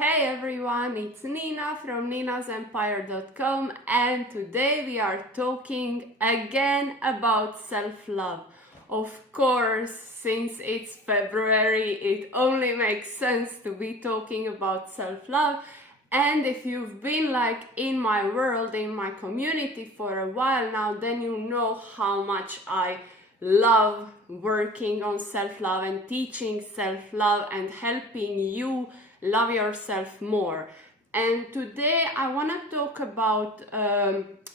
Hey everyone, it's Nina from ninasempire.com, and today we are talking again about self-love. Of course, since it's February, it only makes sense to be talking about self-love. And if you've been like in my world, in my community for a while now, then you know how much I love working on self-love and teaching self-love and helping you love yourself more. And today I want to talk about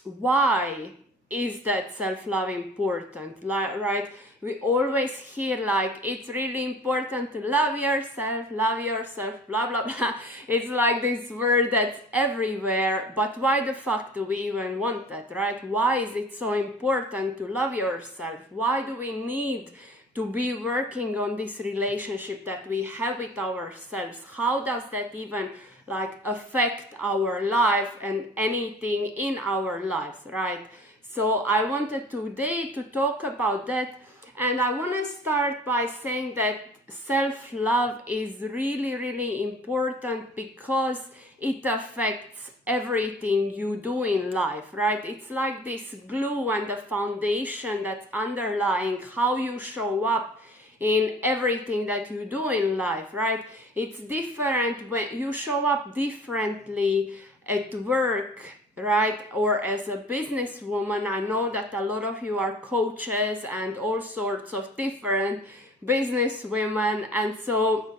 why is that self-love important, right? We always hear like it's really important to love yourself, blah blah blah. It's like this word that's everywhere, but why the fuck do we even want that, right? Why is it so important to love yourself? Why do we need to be working on this relationship that we have with ourselves? How does that even like affect our life and anything in our lives, right? So I wanted today to talk about that, and I want to start by saying that self-love is really important because it affects everything you do in life, right? It's like this glue and the foundation that's underlying how you show up in everything that you do in life, right? It's different when you show up differently at work, right? Or as a businesswoman. I know that a lot of you are coaches and all sorts of different businesswomen, and so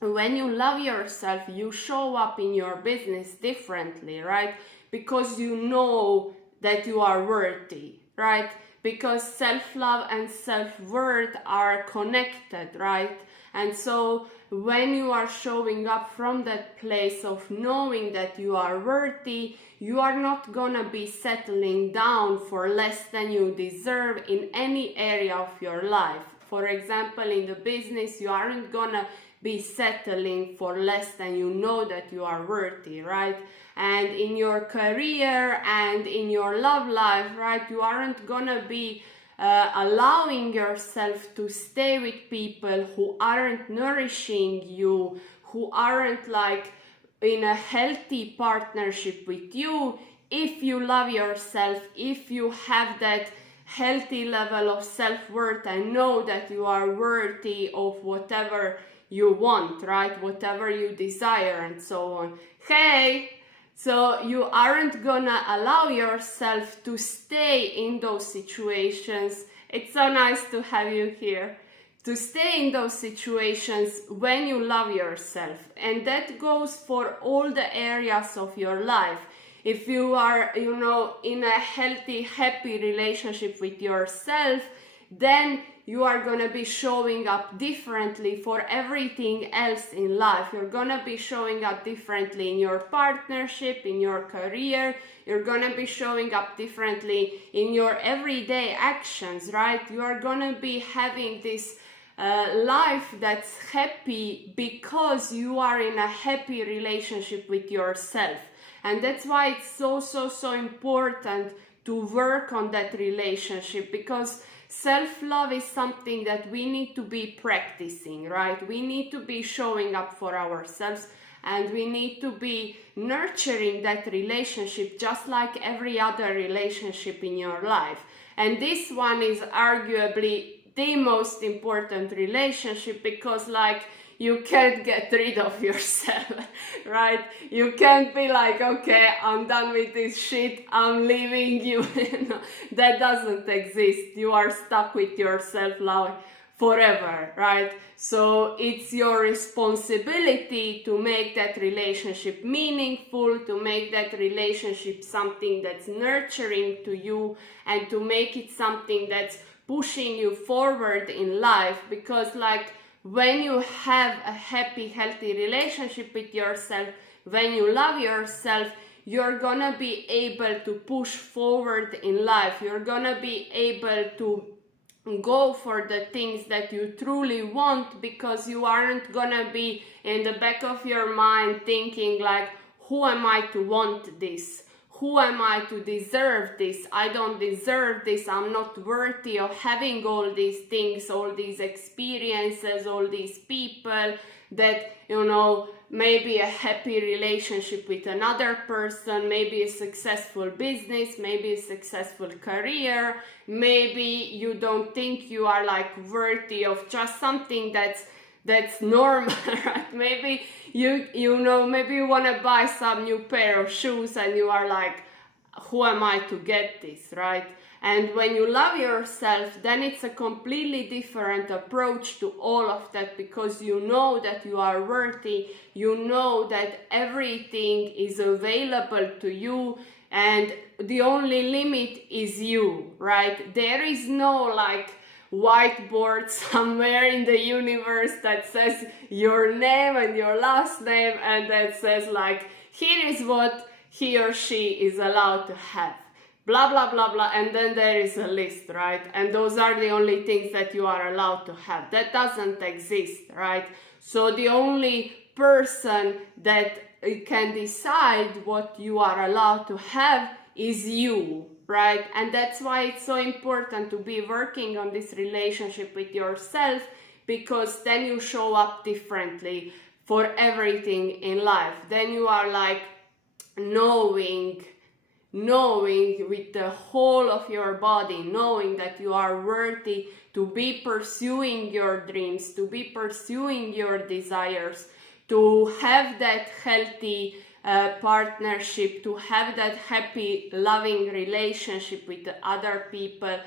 when you love yourself, you show up in your business differently, right? Because you know that you are worthy, right? Because self-love and self-worth are connected, right? And so when you are showing up from that place of knowing that you are worthy, you are not gonna be settling down for less than you deserve in any area of your life. For example, in the business, you aren't gonna be settling for less than you know that you are worthy, right? And in your career and in your love life, right, you aren't gonna be allowing yourself to stay with people who aren't nourishing you, who aren't like in a healthy partnership with you. If you love yourself, if you have that healthy level of self-worth and know that you are worthy of whatever you want, right? Whatever you desire and so on. Hey, so you aren't gonna allow yourself to stay in those situations. It's so nice to have you here. To stay in those situations when you love yourself. And that goes for all the areas of your life. If you are, in a healthy, happy relationship with yourself, then you are going to be showing up differently for everything else in life. You're going to be showing up differently in your partnership, in your career. You're going to be showing up differently in your everyday actions, right? You are going to be having this life that's happy because you are in a happy relationship with yourself. And that's why it's so important to work on that relationship, because self-love is something that we need to be practicing, right? We need to be showing up for ourselves, and we need to be nurturing that relationship just like every other relationship in your life. And this one is arguably the most important relationship, because like you can't get rid of yourself, right? You can't be like, okay, I'm done with this shit, I'm leaving you. That doesn't exist. You are stuck with yourself forever, right? So it's your responsibility to make that relationship meaningful, to make that relationship something that's nurturing to you, and to make it something that's pushing you forward in life. Because like when you have a happy, healthy relationship with yourself, when you love yourself, you're gonna be able to push forward in life. You're gonna be able to go for the things that you truly want, because you aren't gonna be in the back of your mind thinking like, who am I to want this? Who am I to deserve this? I don't deserve this. I'm not worthy of having all these things, all these experiences, all these people that, maybe a happy relationship with another person, maybe a successful business, maybe a successful career, maybe you don't think you are like worthy of just something that's normal, right? Maybe you know, maybe you want to buy some new pair of shoes and you are like, who am I to get this, right? And when you love yourself, then it's a completely different approach to all of that, because you know that you are worthy, you know that everything is available to you, and the only limit is you, right? There is no like whiteboard somewhere in the universe that says your name and your last name and that says like, here is what he or she is allowed to have, blah blah blah blah, and then there is a list, right? And those are the only things that you are allowed to have. That doesn't exist, right? So the only person that can decide what you are allowed to have is you, right? And that's why it's so important to be working on this relationship with yourself, because then you show up differently for everything in life. Then you are like knowing with the whole of your body, knowing that you are worthy to be pursuing your dreams, to be pursuing your desires, to have that healthy partnership, to have that happy, loving relationship with the other people,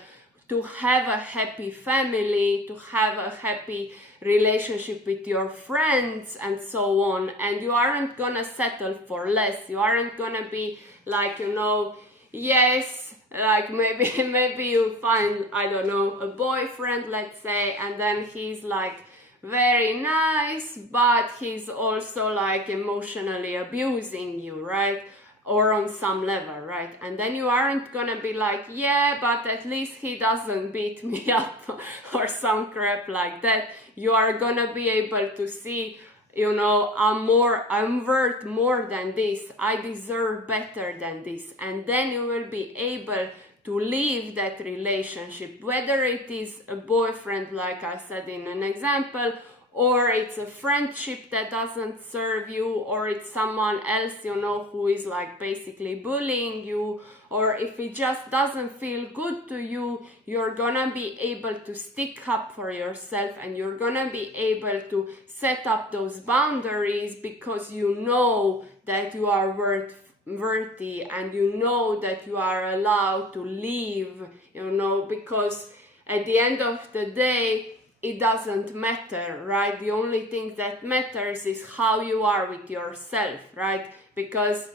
to have a happy family, to have a happy relationship with your friends, and so on. And you aren't gonna settle for less. You aren't gonna be like, you know, yes, like maybe you find, I don't know, a boyfriend, let's say, and then he's like very nice, but he's also like emotionally abusing you, right? Or on some level, right? And then you aren't gonna be like, yeah, but at least he doesn't beat me up or some crap like that. You are gonna be able to see, you know, I'm worth more than this, I deserve better than this. And then you will be able to leave that relationship, whether it is a boyfriend, like I said in an example, or it's a friendship that doesn't serve you, or it's someone else, you know, who is like basically bullying you, or if it just doesn't feel good to you, you're gonna be able to stick up for yourself, and you're gonna be able to set up those boundaries, because you know that you are worthy, and you know that you are allowed to leave, you know, because at the end of the day, it doesn't matter, right? The only thing that matters is how you are with yourself, right? Because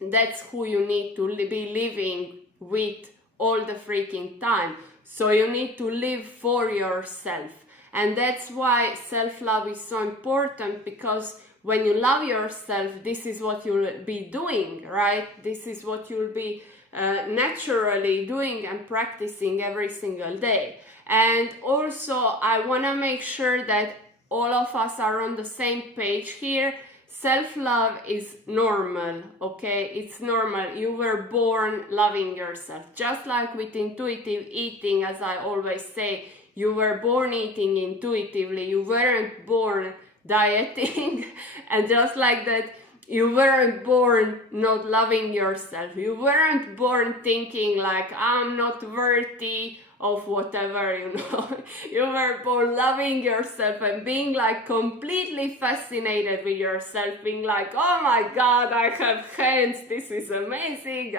that's who you need to be living with all the freaking time. So you need to live for yourself. And that's why self-love is so important, because when you love yourself, this is what you'll be doing, right? This is what you'll be naturally doing and practicing every single day. And also, I want to make sure that all of us are on the same page here. Self-love is normal, okay? It's normal. You were born loving yourself. Just like with intuitive eating, as I always say, you were born eating intuitively. You weren't born dieting. And just like that, you weren't born not loving yourself. You weren't born thinking like, I'm not worthy of whatever, you know. You were born loving yourself and being like completely fascinated with yourself, being like, oh my god, I have hands, this is amazing,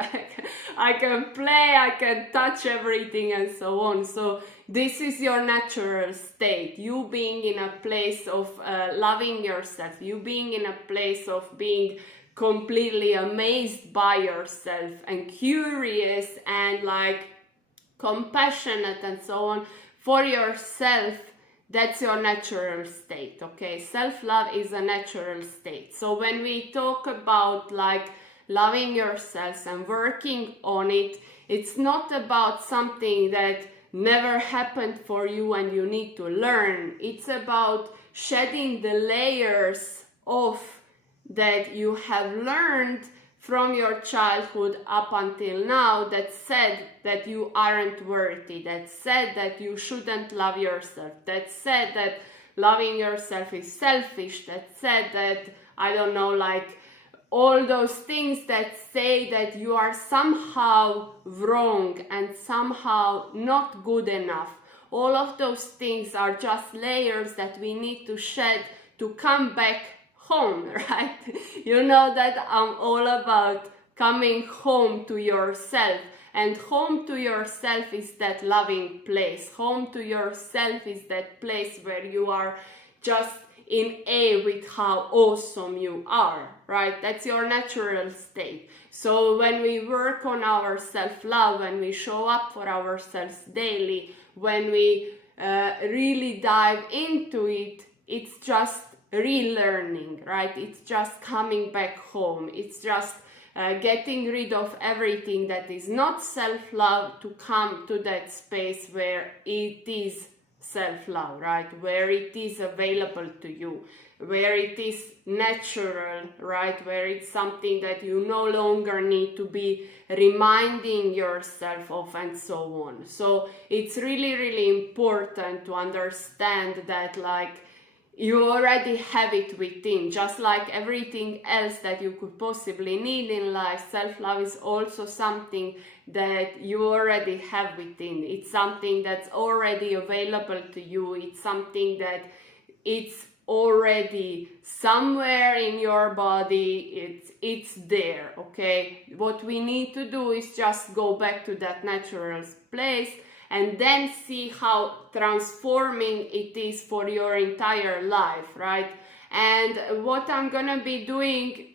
I can play, I can touch everything, and so on. So this is your natural state, you being in a place of loving yourself, you being in a place of being completely amazed by yourself and curious and like compassionate and so on for yourself. That's your natural state, okay? Self-love is a natural state. So when we talk about like loving yourselves and working on it, it's not about something that never happened for you and you need to learn. It's about shedding the layers of that you have learned from your childhood up until now, that said that you aren't worthy, that said that you shouldn't love yourself, that said that loving yourself is selfish, that said that I don't know, like all those things that say that you are somehow wrong and somehow not good enough. All of those things are just layers that we need to shed to come back home, right? You know that I'm all about coming home to yourself. And home to yourself is that loving place. Home to yourself is that place where you are just in awe with how awesome you are, right? That's your natural state. So when we work on our self-love, when we show up for ourselves daily, when we really dive into it, it's just relearning, right? It's just coming back home. It's just getting rid of everything that is not self-love to come to that space where it is self-love, right? Where it is available to you, where it is natural, right? Where it's something that you no longer need to be reminding yourself of and so on. So it's really, really important to understand that, like, you already have it within, just like everything else that you could possibly need in life. Self-love is also something that you already have within. It's something that's already available to you. It's something that it's already somewhere in your body. It's there, okay? What we need to do is just go back to that natural place and then see how transforming it is for your entire life, right? And what I'm gonna be doing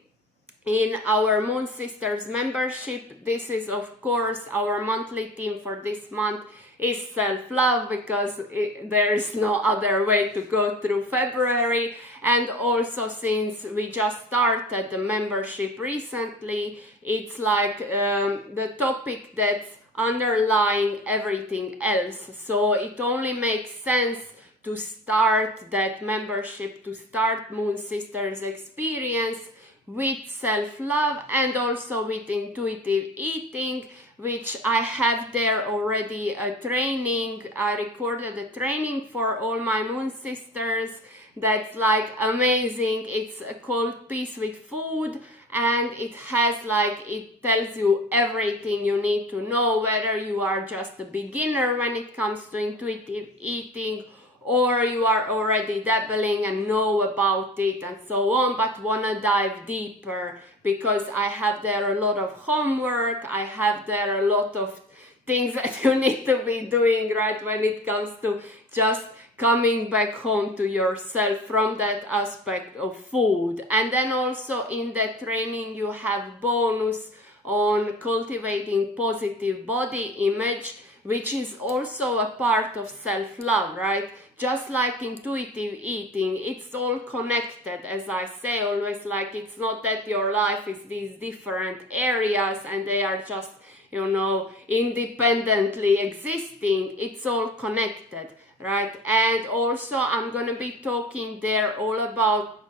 in our Moon Sisters membership, this is of course our monthly theme for this month, is self-love, because there is no other way to go through February. And also, since we just started the membership recently, it's like the topic that's underlying everything else. So it only makes sense to start that membership, to start Moon Sisters experience with self-love and also with intuitive eating, which I have there already a training. I recorded a training for all my Moon Sisters that's like amazing. It's called Peace with Food, and it has like, it tells you everything you need to know, whether you are just a beginner when it comes to intuitive eating, or you are already dabbling and know about it and so on, but wanna dive deeper, because I have there a lot of homework, I have there a lot of things that you need to be doing, right, when it comes to just coming back home to yourself from that aspect of food. And then also in that training you have bonus on cultivating positive body image, which is also a part of self-love, right? Just like intuitive eating, it's all connected, as I say always. Like, it's not that your life is these different areas and they are just, you know, independently existing. It's all connected, right? And also I'm gonna be talking there all about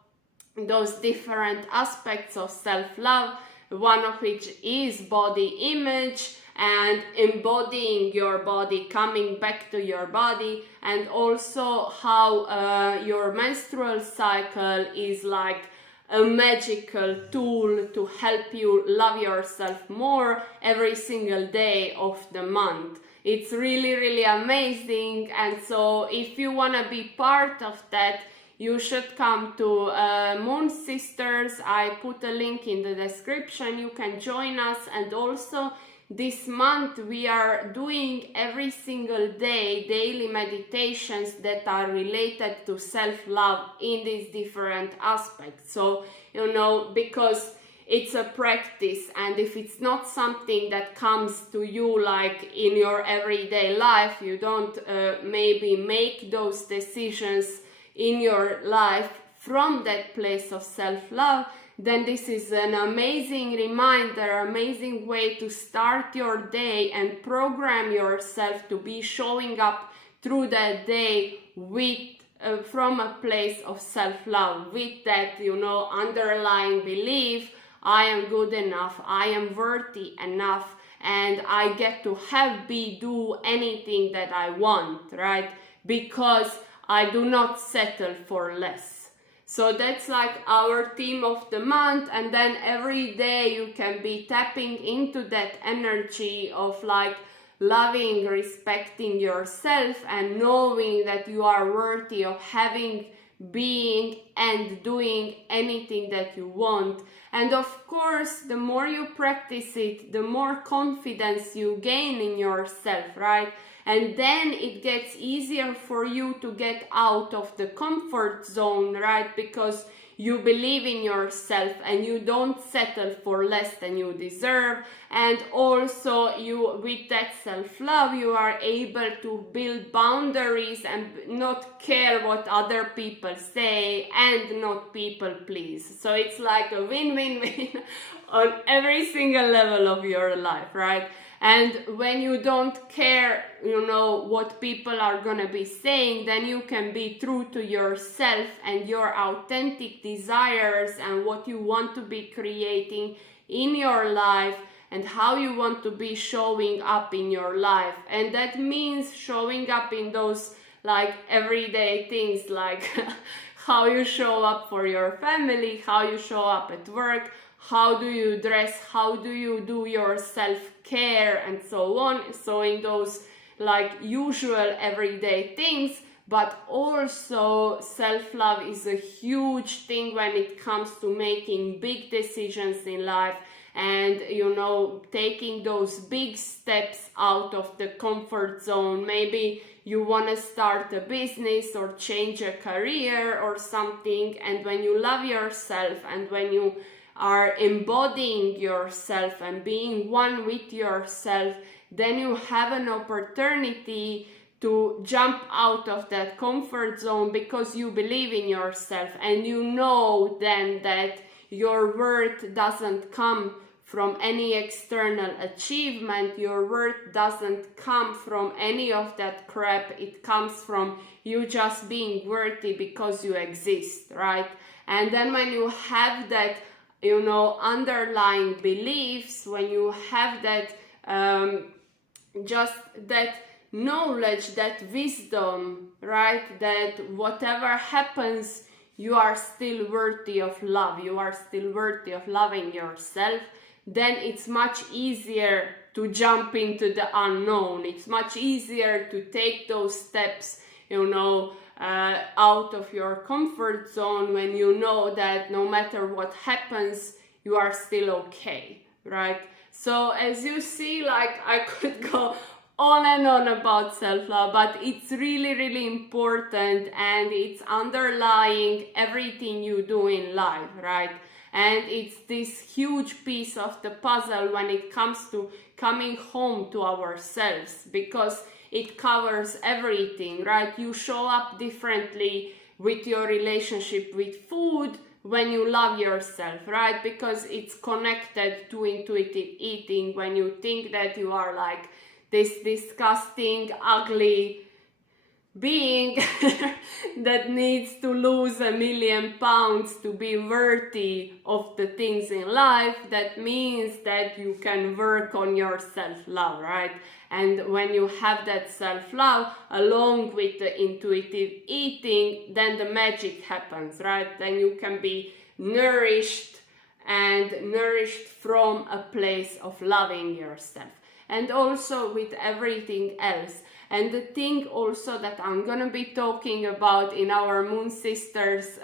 those different aspects of self-love, one of which is body image and embodying your body, coming back to your body, and also how your menstrual cycle is like a magical tool to help you love yourself more every single day of the month. It's really, really amazing. And so if you want to be part of that, you should come to Moon Sisters. I put a link in the description. You can join us. And also this month we are doing every single day daily meditations that are related to self-love in these different aspects. So, you know, because it's a practice, and if it's not something that comes to you like in your everyday life, you don't maybe make those decisions in your life from that place of self-love, then this is an amazing reminder, amazing way to start your day and program yourself to be showing up through that day with from a place of self-love, with that, you know, underlying belief: I am good enough, I am worthy enough, and I get to do anything that I want, right? Because I do not settle for less. So that's like our theme of the month, and then every day you can be tapping into that energy of like loving, respecting yourself and knowing that you are worthy of having, being and doing anything that you want. And of course, the more you practice it, the more confidence you gain in yourself, right? And then it gets easier for you to get out of the comfort zone, right? Because you believe in yourself and you don't settle for less than you deserve. And also you, with that self-love, you are able to build boundaries and not care what other people say and not people please. So it's like a win-win-win on every single level of your life, right? And when you don't care, what people are gonna be saying, then you can be true to yourself and your authentic desires and what you want to be creating in your life and how you want to be showing up in your life. And that means showing up in those like everyday things, like how you show up for your family, how you show up at work, how do you dress, how do you do your self-care and so on. So in those like usual everyday things, but also self-love is a huge thing when it comes to making big decisions in life and taking those big steps out of the comfort zone. Maybe you want to start a business or change a career or something, and when you love yourself and when you are embodying yourself and being one with yourself, then you have an opportunity to jump out of that comfort zone because you believe in yourself and you know then that your worth doesn't come from any external achievement. Your worth doesn't come from any of that crap. It comes from you just being worthy because you exist, right? And then when you have that underlying beliefs, when you have that just that knowledge, that wisdom, right, that whatever happens, you are still worthy of love, you are still worthy of loving yourself, then it's much easier to jump into the unknown. It's much easier to take those steps, out of your comfort zone when you know that no matter what happens, you are still okay, right? So as you see, like I could go on and on about self-love, but it's really, really important and it's underlying everything you do in life, right? And it's this huge piece of the puzzle when it comes to coming home to ourselves, because it covers everything, right? You show up differently with your relationship with food when you love yourself, right? Because it's connected to intuitive eating. When you think that you are like this disgusting, ugly being that needs to lose 1 million pounds to be worthy of the things in life, that means that you can work on your self-love, right? And when you have that self-love along with the intuitive eating, then the magic happens, right? Then you can be nourished from a place of loving yourself. And also with everything else. And the thing also that I'm gonna be talking about in our Moon Sisters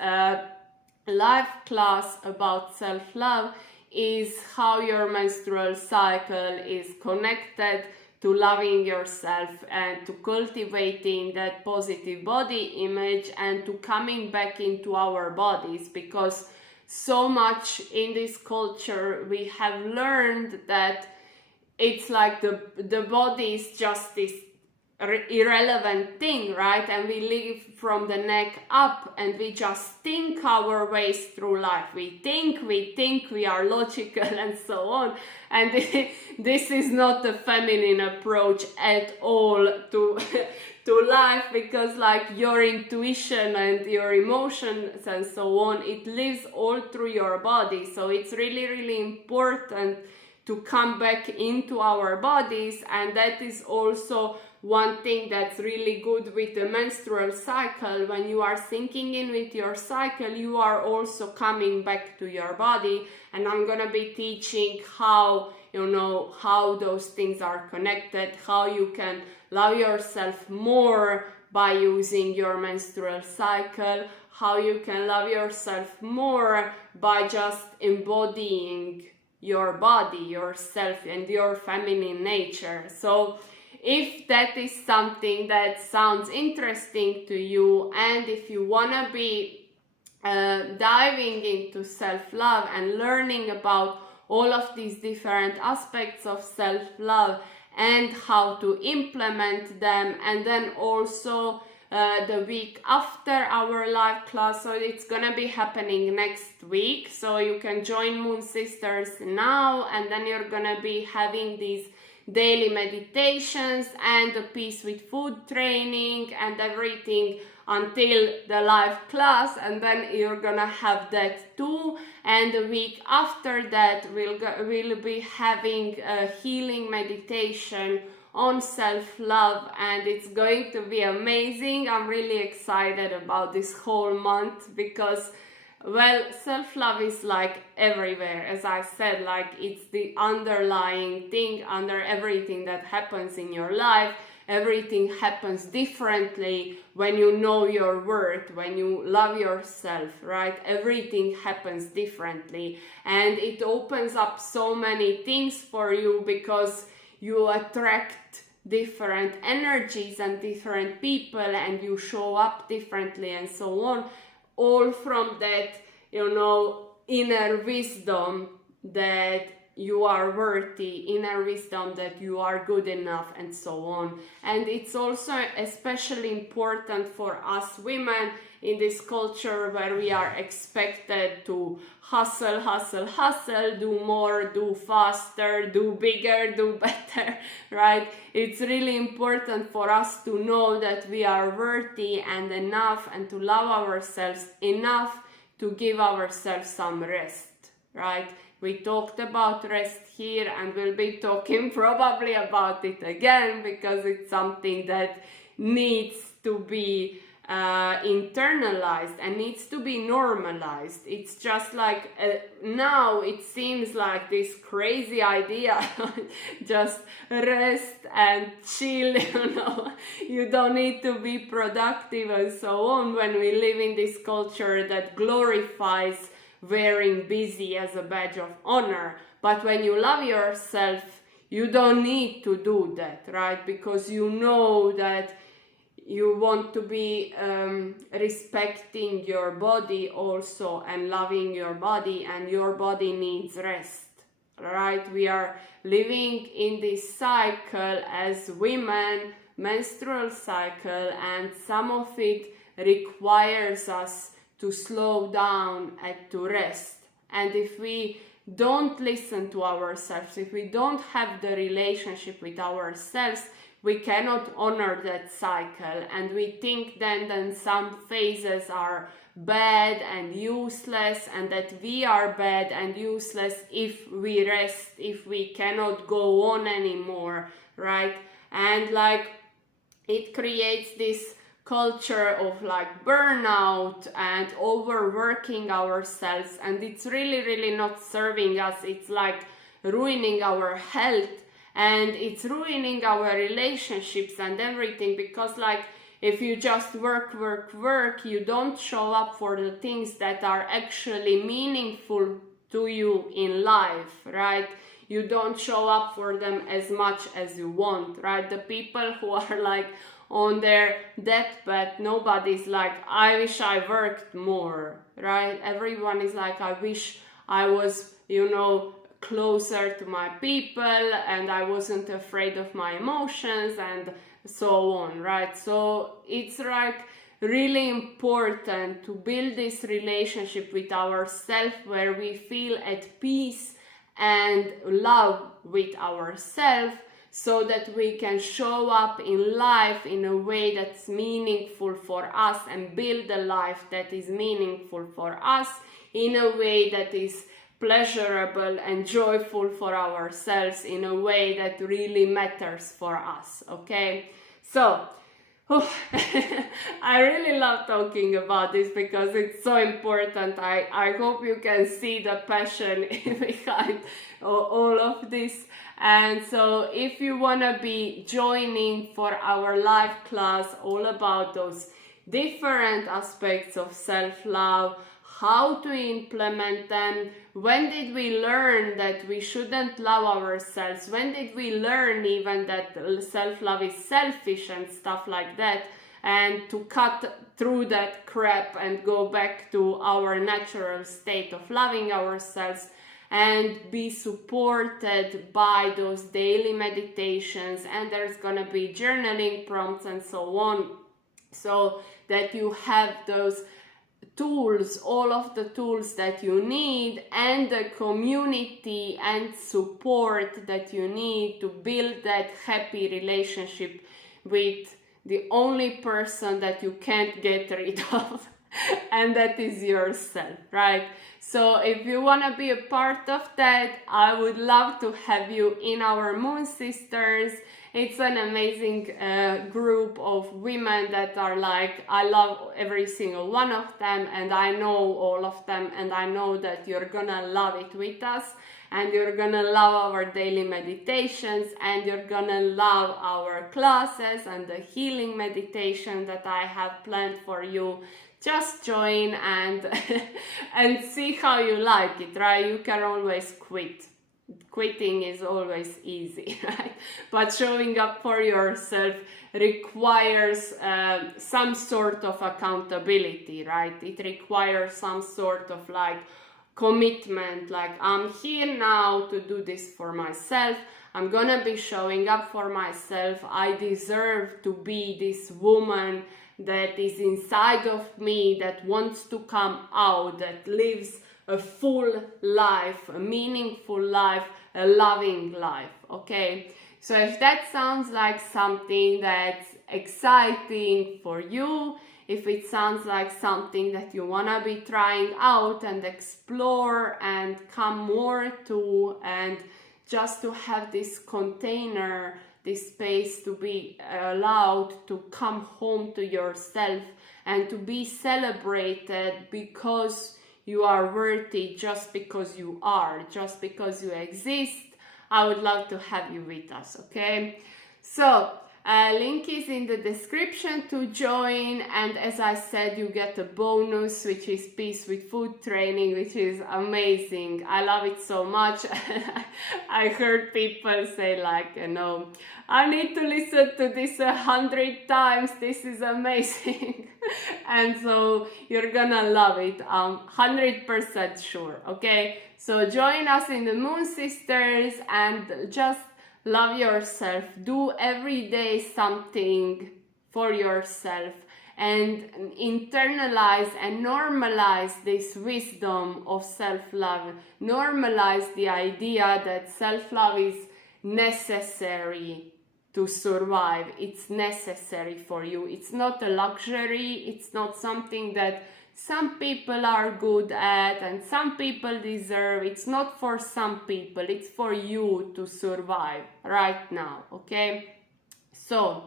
live class about self-love is how your menstrual cycle is connected to loving yourself and to cultivating that positive body image and to coming back into our bodies, because so much in this culture we have learned that it's like the body is just this irrelevant thing, right? And we live from the neck up and we just think our ways through life. We think we are logical and so on. And this is not a feminine approach at all to life, because like your intuition and your emotions and so on, it lives all through your body. So it's really, really important to come back into our bodies, and that is also one thing that's really good with the menstrual cycle, when you are syncing in with your cycle, you are also coming back to your body. And I'm gonna be teaching how, how those things are connected, how you can love yourself more by using your menstrual cycle, how you can love yourself more by just embodying your body, yourself, and your feminine nature. So if that is something that sounds interesting to you, and if you want to be diving into self-love and learning about all of these different aspects of self-love and how to implement them, and then also the week after our live class, so it's gonna be happening next week, so you can join Moon Sisters now, and then you're gonna be having these daily meditations and the Peace with Food training and everything until the live class, and then you're gonna have that too. And the week after that we'll be having a healing meditation on self-love, and it's going to be amazing. I'm really excited about this whole month because, well, self-love is like everywhere. As I said, like it's the underlying thing under everything that happens in your life. Everything happens differently when you know your worth, when you love yourself, right? Everything happens differently, and it opens up so many things for you because you attract different energies and different people, and you show up differently and so on, all from that, inner wisdom that you are worthy, inner wisdom that you are good enough, and so on. And it's also especially important for us women in this culture where we are expected to hustle, do more, do faster, do bigger, do better, right? It's really important for us to know that we are worthy and enough, and to love ourselves enough to give ourselves some rest, right? We talked about rest here, and we'll be talking probably about it again because it's something that needs to be internalized and needs to be normalized. It's just like now it seems like this crazy idea just rest and chill, you don't need to be productive and so on, when we live in this culture that glorifies wearing busy as a badge of honor. But when you love yourself, you don't need to do that, right? Because you know that you want to be respecting your body also and loving your body, and your body needs rest, right? We are living in this cycle as women, menstrual cycle, and some of it requires us to slow down and to rest. And if we don't listen to ourselves, if we don't have the relationship with ourselves, we cannot honor that cycle, and we think then some phases are bad and useless, and that we are bad and useless if we rest, if we cannot go on anymore, right? And like it creates this culture of like burnout and overworking ourselves, and it's really not serving us. It's like ruining our health, and it's ruining our relationships and everything, because like if you just work, you don't show up for the things that are actually meaningful to you in life, right? You don't show up for them as much as you want, right? The people who are like on their deathbed, nobody's like, I wish I worked more, right? Everyone is like, I wish I was, closer to my people, and I wasn't afraid of my emotions, and so on, right? So it's like really important to build this relationship with ourselves where we feel at peace and love with ourselves, so that we can show up in life in a way that's meaningful for us, and build a life that is meaningful for us in a way that is pleasurable and joyful for ourselves, in a way that really matters for us, okay? So, I really love talking about this because it's so important. I hope you can see the passion behind all of this. And so if you want to be joining for our live class all about those different aspects of self-love, how to implement them, when did we learn that we shouldn't love ourselves, when did we learn even that self-love is selfish and stuff like that, and to cut through that crap and go back to our natural state of loving ourselves and be supported by those daily meditations. And there's gonna be journaling prompts and so on, so that you have those tools, all of the tools that you need, and the community and support that you need to build that happy relationship with the only person that you can't get rid of, and that is yourself, right? So if you want to be a part of that, I would love to have you in our Moon Sisters. It's an amazing group of women that are like, I love every single one of them, and I know all of them, and I know that you're gonna love it with us, and you're gonna love our daily meditations, and you're gonna love our classes and the healing meditation that I have planned for you. Just join and and see how you like it, right? You can always quit. Quitting is always easy, right? But showing up for yourself requires some sort of accountability, right? It requires some sort of like commitment, like I'm here now to do this for myself. I'm gonna be showing up for myself. I deserve to be this woman that is inside of me, that wants to come out, that lives a full life, a meaningful life, a loving life, okay? So if that sounds like something that's exciting for you, if it sounds like something that you want to be trying out and explore and come more to, and just to have this container, this space to be allowed to come home to yourself and to be celebrated because you are worthy, just because you are, just because you exist, I would love to have you with us, okay? So, link is in the description to join, and as I said, you get a bonus, which is Peace with Food training, which is amazing. I love it so much. I heard people say like, you know, I need to listen to this 100 times, this is amazing. And so you're gonna love it, 100% sure, okay? So join us in the Moon Sisters and just love yourself. Do every day something for yourself and internalize and normalize this wisdom of self-love. Normalize the idea that self-love is necessary to survive. It's necessary for you. It's not a luxury. It's not something that some people are good at and some people deserve. It's not for some people. It's for you to survive right now, okay? So,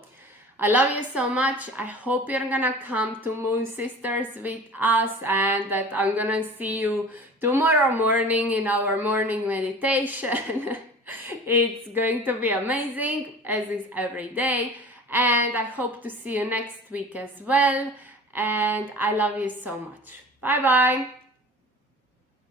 I love you so much. I hope you're gonna come to Moon Sisters with us, and that I'm gonna see you tomorrow morning in our morning meditation. It's going to be amazing, as is every day, and I hope to see you next week as well, and I love you so much. Bye bye.